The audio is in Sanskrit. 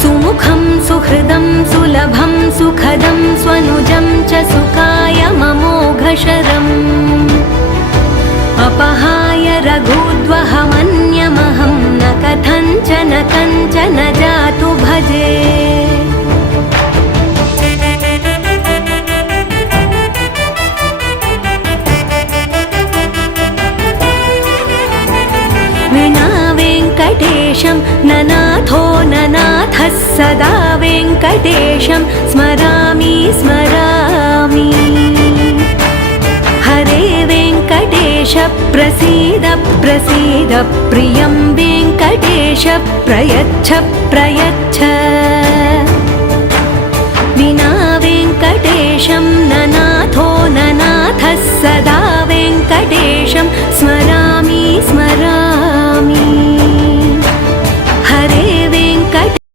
सुमुखं सुहृदं सुलभं सुखदं स्वनुजं च सुखाय ममोघशरम् अपहाय रघुद्वहमन्यमहं न कथञ्चन कञ्चन जातु भजे विना वेङ्कटेशं ननाथो ननाथः सदा वेङ्कटेशं स्मरामि स्मरामि हरे वेङ्कटेश प्रसीद प्रसीद प्रियं वेङ्कटेश प्रयच्छ प्रयच्छ विना वेङ्कटेशं ननाथो ननाथः सदा वेङ्कटेशं स्मरामि